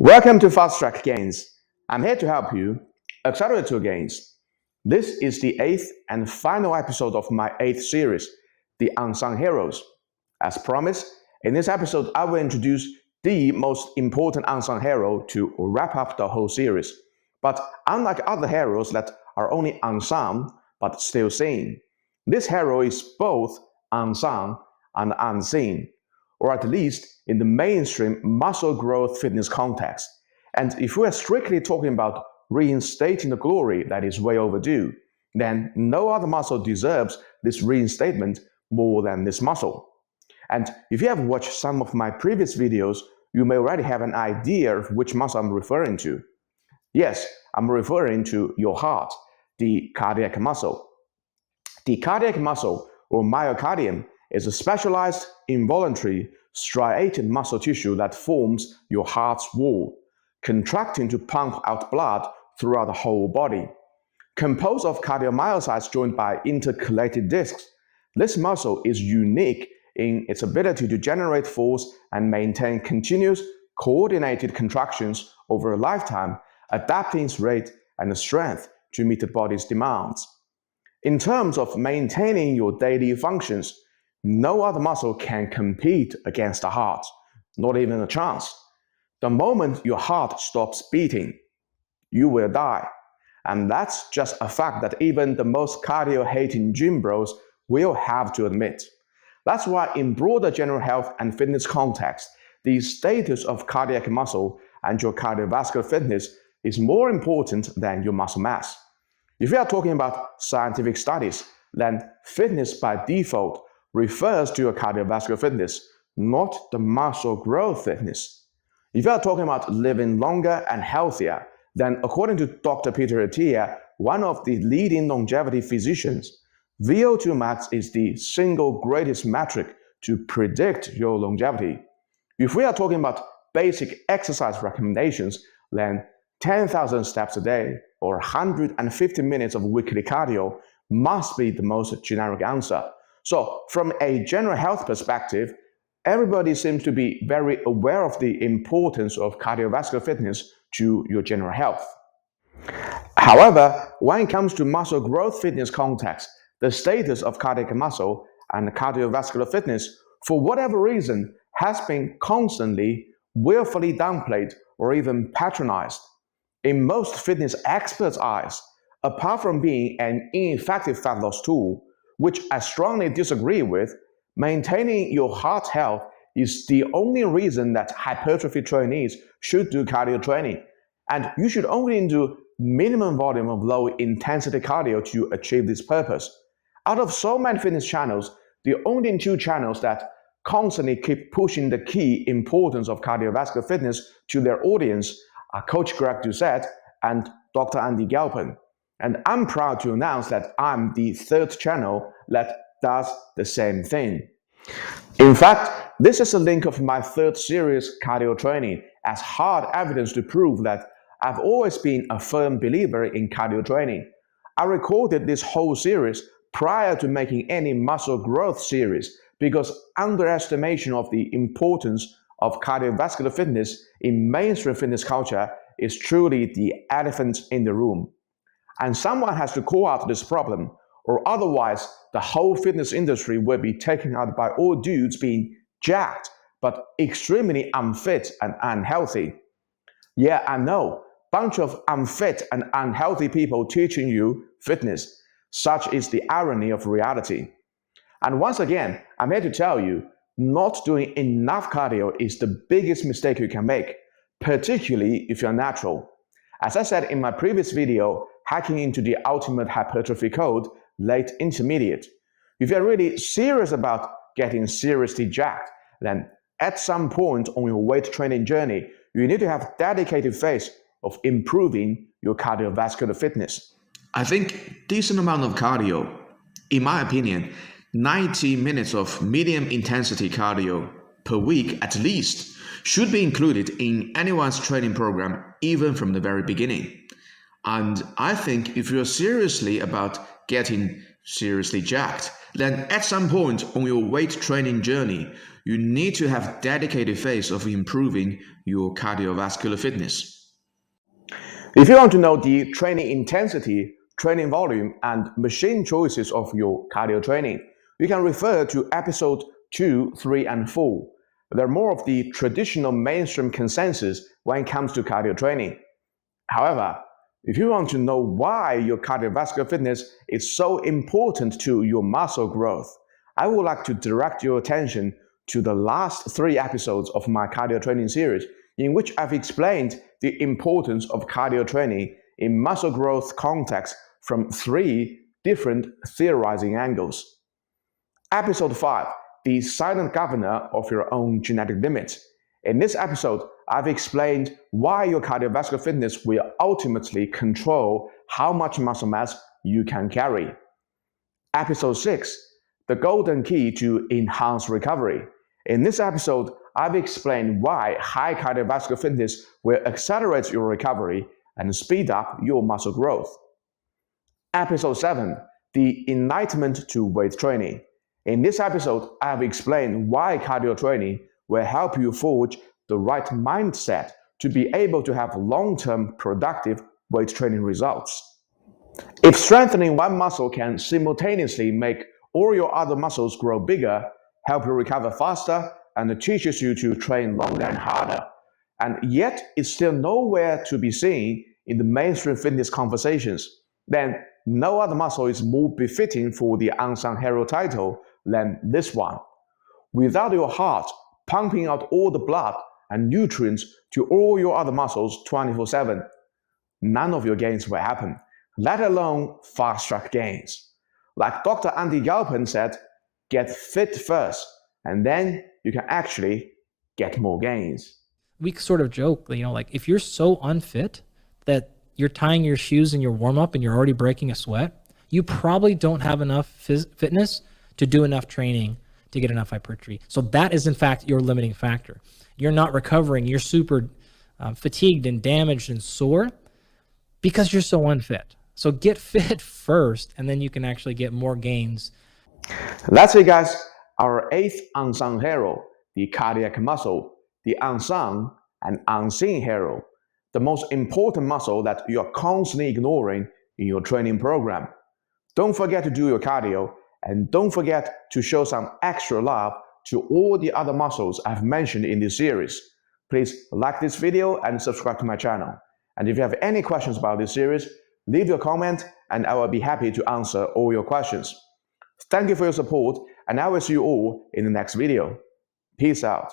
Welcome to Fast Track Gains. I'm here to help you accelerate your gains. This is the eighth and final episode of my eighth series, The Unsung Heroes. As promised, in this episode, I will introduce the most important unsung hero to wrap up the whole series. But unlike other heroes that are only unsung but still seen, this hero is both unsung and unseen, or at least in the mainstream muscle growth fitness context. And if we are strictly talking about reinstating the glory that is way overdue, then no other muscle deserves this reinstatement more than this muscle. And if you have watched some of my previous videos, you may already have an idea of which muscle I'm referring to. Yes, I'm referring to your heart, the cardiac muscle. The cardiac muscle, or myocardium, is a specialized, involuntary, striated muscle tissue that forms your heart's wall, contracting to pump out blood throughout the whole body. Composed of cardiomyocytes joined by intercalated discs, this muscle is unique in its ability to generate force and maintain continuous, coordinated contractions over a lifetime, adapting its rate and strength to meet the body's demands. In terms of maintaining your daily functions, no other muscle can compete against the heart, not even a chance. The moment your heart stops beating, you will die. And that's just a fact that even the most cardio-hating gym bros will have to admit. That's why in broader general health and fitness context, the status of cardiac muscle and your cardiovascular fitness is more important than your muscle mass. If we are talking about scientific studies, then fitness by default refers to your cardiovascular fitness, not the muscle growth fitness. If you are talking about living longer and healthier, then according to Dr. Peter Attia, one of the leading longevity physicians, VO2 max is the single greatest metric to predict your longevity. If we are talking about basic exercise recommendations, then 10,000 steps a day or 150 minutes of weekly cardio must be the most generic answer. So from a general health perspective, everybody seems to be very aware of the importance of cardiovascular fitness to your general health. However, when it comes to muscle growth fitness context, the status of cardiac muscle and cardiovascular fitness, for whatever reason, has been constantly, willfully downplayed or even patronized. In most fitness experts' eyes, apart from being an ineffective fat loss tool, which I strongly disagree with, maintaining your heart health is the only reason that hypertrophy trainees should do cardio training. And you should only do minimum volume of low intensity cardio to achieve this purpose. Out of so many fitness channels, the only two channels that constantly keep pushing the key importance of cardiovascular fitness to their audience are Coach Greg Doucette and Dr. Andy Galpin. And I'm proud to announce that I'm the third channel that does the same thing. In fact, this is a link of my third series, Cardio Training, as hard evidence to prove that I've always been a firm believer in cardio training. I recorded this whole series prior to making any muscle growth series because underestimation of the importance of cardiovascular fitness in mainstream fitness culture is truly the elephant in the room. And someone has to call out this problem, or otherwise the whole fitness industry will be taken out by all dudes being jacked but extremely unfit and unhealthy. Yeah, I know, bunch of unfit and unhealthy people teaching you fitness. Such is the irony of reality. And once again, I'm here to tell you, not doing enough cardio is the biggest mistake you can make, particularly if you're natural. As I said in my previous video, hacking into the ultimate hypertrophy code, late intermediate. If you're really serious about getting seriously jacked, then at some point on your weight training journey, you need to have dedicated phase of improving your cardiovascular fitness. I think decent amount of cardio, in my opinion, 90 minutes of medium intensity cardio per week at least should be included in anyone's training program, even from the very beginning. And I think if you're seriously about getting seriously jacked, then at some point on your weight training journey, you need to have dedicated phase of improving your cardiovascular fitness. If you want to know the training intensity, training volume, and machine choices of your cardio training, you can refer to episode 2, 3, and 4. They're more of the traditional mainstream consensus when it comes to cardio training. However, if you want to know why your cardiovascular fitness is so important to your muscle growth, I would like to direct your attention to the last 3 episodes of my cardio training series, in which I've explained the importance of cardio training in muscle growth context from 3 different theorizing angles. Episode 5, the silent governor of your own genetic limits. In this episode, I've explained why your cardiovascular fitness will ultimately control how much muscle mass you can carry. Episode 6, the golden key to enhanced recovery. In this episode, I've explained why high cardiovascular fitness will accelerate your recovery and speed up your muscle growth. Episode 7, the enlightenment to weight training. In this episode, I have explained why cardio training will help you forge the right mindset to be able to have long-term productive weight training results. If strengthening one muscle can simultaneously make all your other muscles grow bigger, help you recover faster, and teaches you to train longer and harder, and yet it's still nowhere to be seen in the mainstream fitness conversations, then no other muscle is more befitting for the Unsung Hero title than this one. Without your heart pumping out all the blood and nutrients to all your other muscles 24/7, none of your gains will happen, let alone fast-track gains. Like Dr. Andy Galpin said, get fit first, and then you can actually get more gains. We sort of joke, like if you're so unfit that you're tying your shoes in your warm-up and you're already breaking a sweat, you probably don't have enough fitness to do enough training to get enough hypertrophy. So that is in fact your limiting factor. You're not recovering, you're super fatigued and damaged and sore because you're so unfit. So get fit first, and then you can actually get more gains. That's it, guys. Our 8th unsung hero, the cardiac muscle, the unsung and unseen hero, the most important muscle that you are constantly ignoring in your training program. Don't forget to do your cardio, and don't forget to show some extra love to all the other muscles I've mentioned in this series. Please like this video and subscribe to my channel. And if you have any questions about this series, leave your comment and I will be happy to answer all your questions. Thank you for your support, and I will see you all in the next video. Peace out.